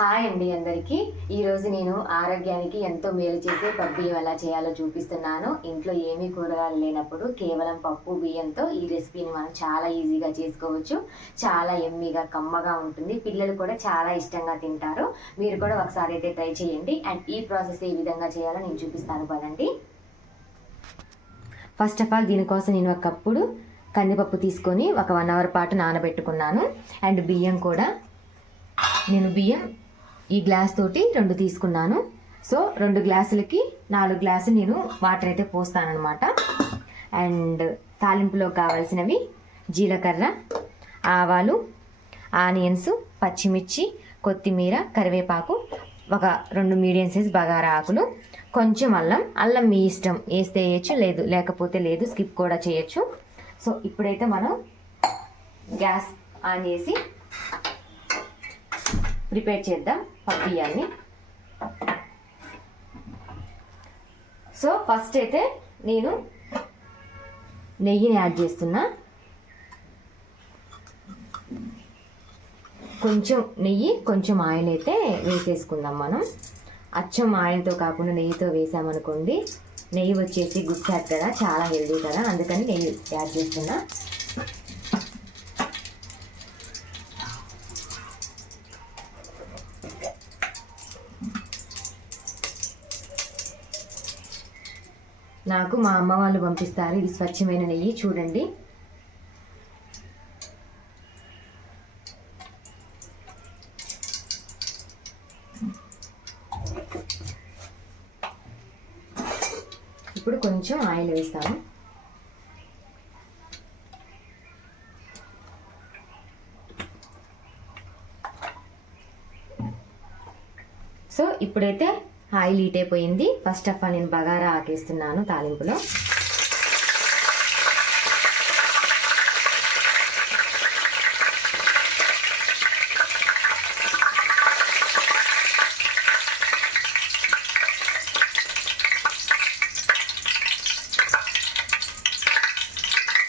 Hi అండి అందరికీ. ఈరోజు నేను ఆరోగ్యానికి ఎంతో మేలు చేసే పప్పు బియ్యం ఎలా చేయాలో చూపిస్తున్నాను. ఇంట్లో ఏమీ కూరగాయలు లేనప్పుడు కేవలం పప్పు బియ్యంతో ఈ రెసిపీని మనం చాలా ఈజీగా చేసుకోవచ్చు. చాలా ఎమ్మీగా కమ్మగా ఉంటుంది. పిల్లలు కూడా చాలా ఇష్టంగా తింటారు. మీరు కూడా ఒకసారి అయితే ట్రై చేయండి. అండ్ ఈ ప్రాసెస్ ఏ విధంగా చేయాలో నేను చూపిస్తాను పదండి. ఫస్ట్ ఆఫ్ ఆల్ దీనికోసం నేను ఒక కప్పుడు కందిపప్పు తీసుకొని ఒక 1 అవర్ పాటు నానబెట్టుకున్నాను. అండ్ బియ్యం కూడా నేను ఈ గ్లాస్ తోటి 2 తీసుకున్నాను. సో 2 గ్లాసులకి 4 గ్లాసులు నేను వాటర్ అయితే పోస్తానన్నమాట. అండ్ తాలింపులో కావాల్సినవి జీలకర్ర, ఆవాలు, ఆనియన్స్, పచ్చిమిర్చి, కొత్తిమీర, కరివేపాకు, ఒక 2 మీడియం సైజ్ బగారా ఆకులు, కొంచెం అల్లం మీ ఇష్టం, వేస్తే వేయచ్చు, లేకపోతే లేదు, స్కిప్ కూడా చేయొచ్చు. సో ఇప్పుడైతే మనం గ్యాస్ ఆన్ చేసి ప్రిపేర్ చేద్దాం పప్పు బియ్యాన్ని. సో ఫస్ట్ అయితే నేను నెయ్యిని యాడ్ చేస్తున్నా. కొంచెం నెయ్యి, కొంచెం ఆయిల్ అయితే వేసేసుకుందాం మనం. అచ్చం ఆయిల్తో కాకుండా నెయ్యితో వేసామనుకోండి, నెయ్యి వచ్చేసి గుడ్ ఫ్యాట్ కదా, చాలా హెల్దీ కదా, అందుకని నెయ్యి యాడ్ చేస్తున్నా. నాకు మా అమ్మ వాళ్ళు పంపిస్తారు, ఇది స్వచ్ఛమైన నెయ్యి, చూడండి. ఇప్పుడు కొంచెం ఆయిల్ వేస్తాను. సో ఇప్పుడైతే ఆయిల్ హీట్ అయిపోయింది. ఫస్ట్ ఆఫ్ ఆల్ నేను బగారా ఆకేస్తున్నాను తాలింపులో.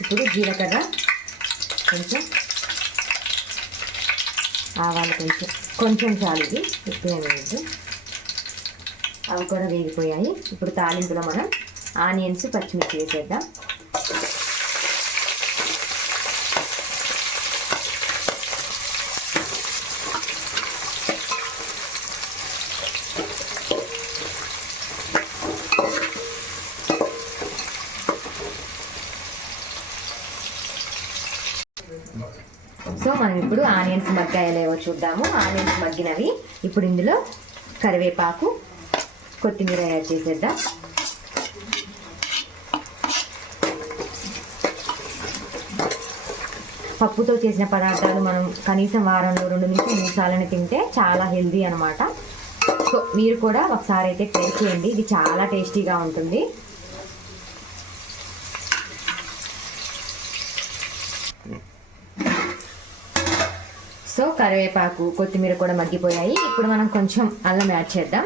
ఇప్పుడు జీలకర్ర కొంచెం, ఆవాలు కొంచెం చాలు, ఇది ఎక్కువ వేయద్దు. అవి కూడా వేగిపోయాయి. ఇప్పుడు తాలింపులో మనం ఆనియన్స్, పచ్చిమిర్చి వేసేద్దాం. సో మనం ఇప్పుడు ఆనియన్స్ మగ్గాయలేవో చూద్దాము. ఆనియన్స్ మగ్గినవి. ఇప్పుడు ఇందులో కరివేపాకు, కొత్తిమీర యాడ్ చేసేద్దాం. పప్పుతో చేసిన పదార్థాలు మనం కనీసం వారంలో 2 నుంచి 3 సార్లు తింటే చాలా హెల్దీ అనమాట. సో మీరు కూడా ఒకసారి అయితే ట్రై చేయండి, ఇది చాలా టేస్టీగా ఉంటుంది. సో కరివేపాకు, కొత్తిమీర కూడా మగ్గిపోయాయి. ఇప్పుడు మనం కొంచెం అల్లం యాడ్ చేద్దాం.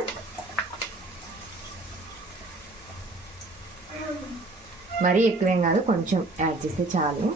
మరీ ఎక్కువేం కాదు, కొంచెం యాడ్ చేస్తే చాలు.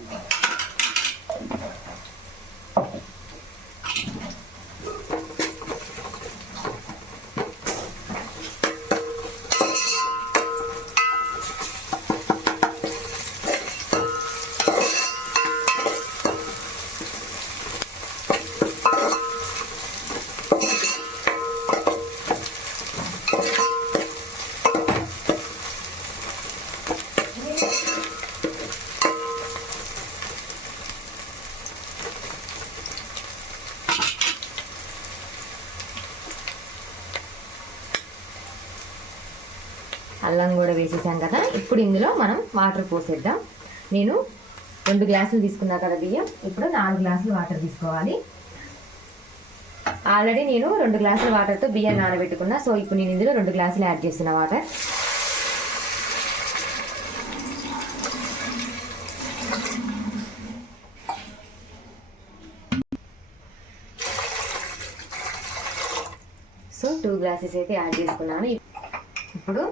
అల్లం కూడా వేసేసాం కదా. ఇప్పుడు ఇందులో మనం వాటర్ పోసేద్దాం. నేను 2 గ్లాసులు తీసుకున్నా కదా బియ్యం, ఇప్పుడు 4 గ్లాసులు వాటర్ తీసుకోవాలి. ఆల్రెడీ నేను 2 గ్లాసుల వాటర్తో బియ్యం నానబెట్టుకున్నా. సో ఇప్పుడు నేను ఇందులో 2 గ్లాసులు యాడ్ చేస్తున్నా వాటర్. సో 2 గ్లాసెస్ అయితే యాడ్ చేసుకున్నాను. ఇప్పుడు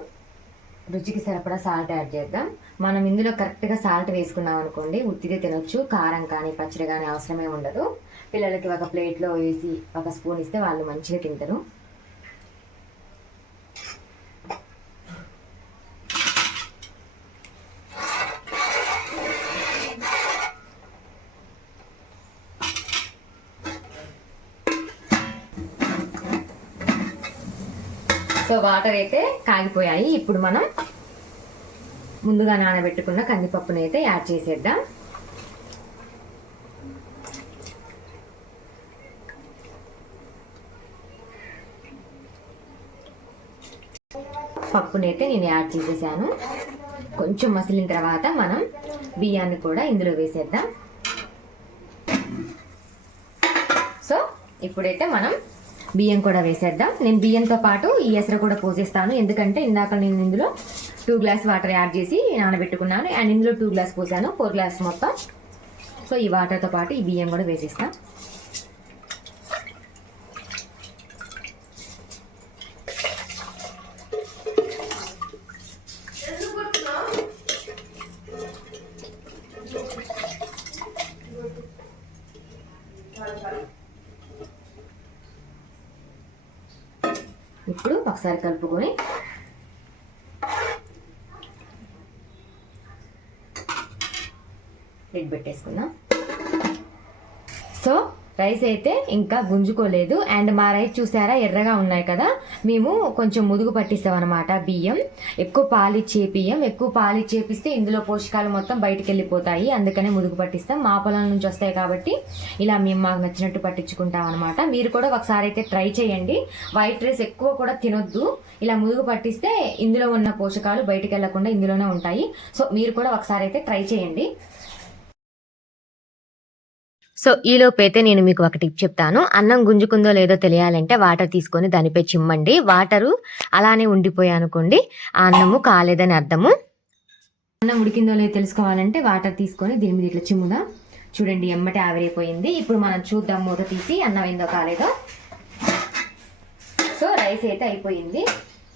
రుచికి సరిపడా సాల్ట్ యాడ్ చేద్దాం. మనం ఇందులో కరెక్ట్గా సాల్ట్ వేసుకున్నాం అనుకోండి, ఉత్తిదే తినొచ్చు. కారం కానీ పచ్చడి కానీ అవసరమే ఉండదు. పిల్లలకి ఒక ప్లేట్లో వేసి ఒక స్పూన్ ఇస్తే వాళ్ళు మంచిగా తింటారు. సో వాటర్ అయితే కాగిపోయాయి. ఇప్పుడు మనం ముందుగా నానబెట్టుకున్న కందిపప్పుని అయితే యాడ్ చేసేద్దాం. పప్పునైతే నేను యాడ్ చేసేసాను. కొంచెం మసిలిన తర్వాత మనం బియ్యాన్ని కూడా ఇందులో వేసేద్దాం. సో ఇప్పుడైతే మనం బియ్యం కూడా వేసేద్దాం. నేను బియ్యంతో పాటు ఈ ఎసరు కూడా పోసేస్తాను, ఎందుకంటే ఇందాక నేను ఇందులో 2 గ్లాస్ వాటర్ యాడ్ చేసి నానబెట్టుకున్నాను. అండ్ ఇందులో 2 గ్లాస్ పోసాను, 4 గ్లాస్ మొత్తం. సో ఈ వాటర్తో పాటు ఈ బియ్యం కూడా వేసేస్తాం. ఇప్పుడు ఒకసారి కలుపుకొని లిడ్ పెట్టేసుకుందాం. సో రైస్ అయితే ఇంకా గుంజుకోలేదు. అండ్ మా రైస్ చూసారా ఎర్రగా ఉన్నాయి కదా, మేము కొంచెం ముదుగు పట్టిస్తాం అనమాట. బియ్యం ఎక్కువ పాలిచ్చే బియ్యం, ఎక్కువ పాలిచ్చేపిస్తే ఇందులో పోషకాలు మొత్తం బయటికి వెళ్ళిపోతాయి, అందుకనే ముదుగు పట్టిస్తాం. మా పొలం నుంచి వస్తాయి కాబట్టి ఇలా మేము మాకు నచ్చినట్టు పట్టించుకుంటాం అనమాట. మీరు కూడా ఒకసారి అయితే ట్రై చేయండి. వైట్ రైస్ ఎక్కువ కూడా తినొద్దు, ఇలా ముదుగు పట్టిస్తే ఇందులో ఉన్న పోషకాలు బయటికి వెళ్లకుండా ఇందులోనే ఉంటాయి. సో మీరు కూడా ఒకసారి అయితే ట్రై చేయండి. సో ఈలోపు అయితే నేను మీకు ఒక టిప్ చెప్తాను. అన్నం గుంజుకుందో లేదో తెలియాలంటే వాటర్ తీసుకొని దానిపై చిమ్మండి. వాటరు అలానే ఉండిపోయి అనుకోండి, ఆ అన్నము కాలేదని అర్థము. అన్నం ఉడికిందో లేదో తెలుసుకోవాలంటే వాటర్ తీసుకొని దీని మీద ఇట్లా చిమ్ముదాం. చూడండి ఎమ్మటే ఆవిరైపోయింది. ఇప్పుడు మనం చూద్దాం మూత తీసి అన్నం ఏందో కాలేదో. సో రైస్ అయితే అయిపోయింది,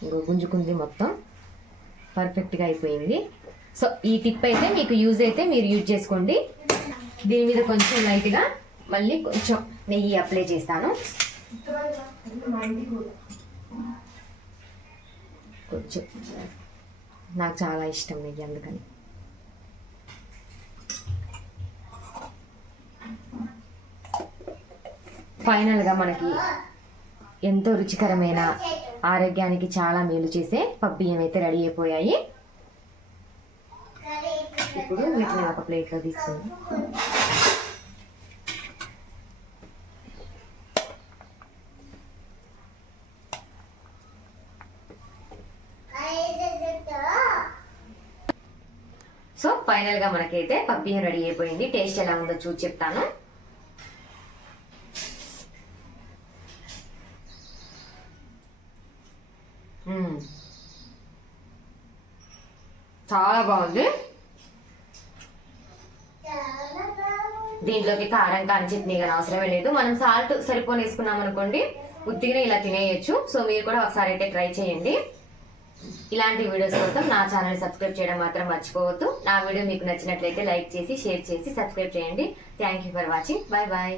ఇంకో గుంజుకుంది, మొత్తం పర్ఫెక్ట్గా అయిపోయింది. సో ఈ టిప్ అయితే మీకు యూజ్ అయితే మీరు యూజ్ చేసుకోండి. దీని మీద కొంచెం లైట్గా మళ్ళీ కొంచెం నెయ్యి అప్లై చేస్తాను. కొంచెం నాకు చాలా ఇష్టం నెయ్యి, అందుకని. ఫైనల్గా మనకి ఎంతో రుచికరమైన, ఆరోగ్యానికి చాలా మేలు చేసే పప్పియం అయితే రెడీ అయిపోయాయి. ఇప్పుడు వీటిని ఒక ప్లేట్లో తీసుకుందాం. సో ఫైనల్ గా మనకైతే పప్పియం రెడీ అయిపోయింది. టేస్ట్ ఎలా ఉందో చూసి చెప్తాను. చాలా బాగుంది. దీంట్లోకి కారం కానీ చట్నీ కానీ అవసరమే లేదు. మనం సాల్ట్ సరిపోని వేసుకున్నాం అనుకోండి, ఉత్తిగానే ఇలా తినేయచ్చు. సో మీరు కూడా ఒకసారి అయితే ట్రై చేయండి. ఇలాంటి వీడియోస్ కోసం నా ఛానల్ సబ్స్క్రైబ్ చేయడం మాత్రం మర్చిపోవద్దు. నా వీడియో మీకు నచ్చినట్లయితే లైక్ చేసి, షేర్ చేసి, సబ్స్క్రైబ్ చేయండి. Thank you for watching. Bye bye.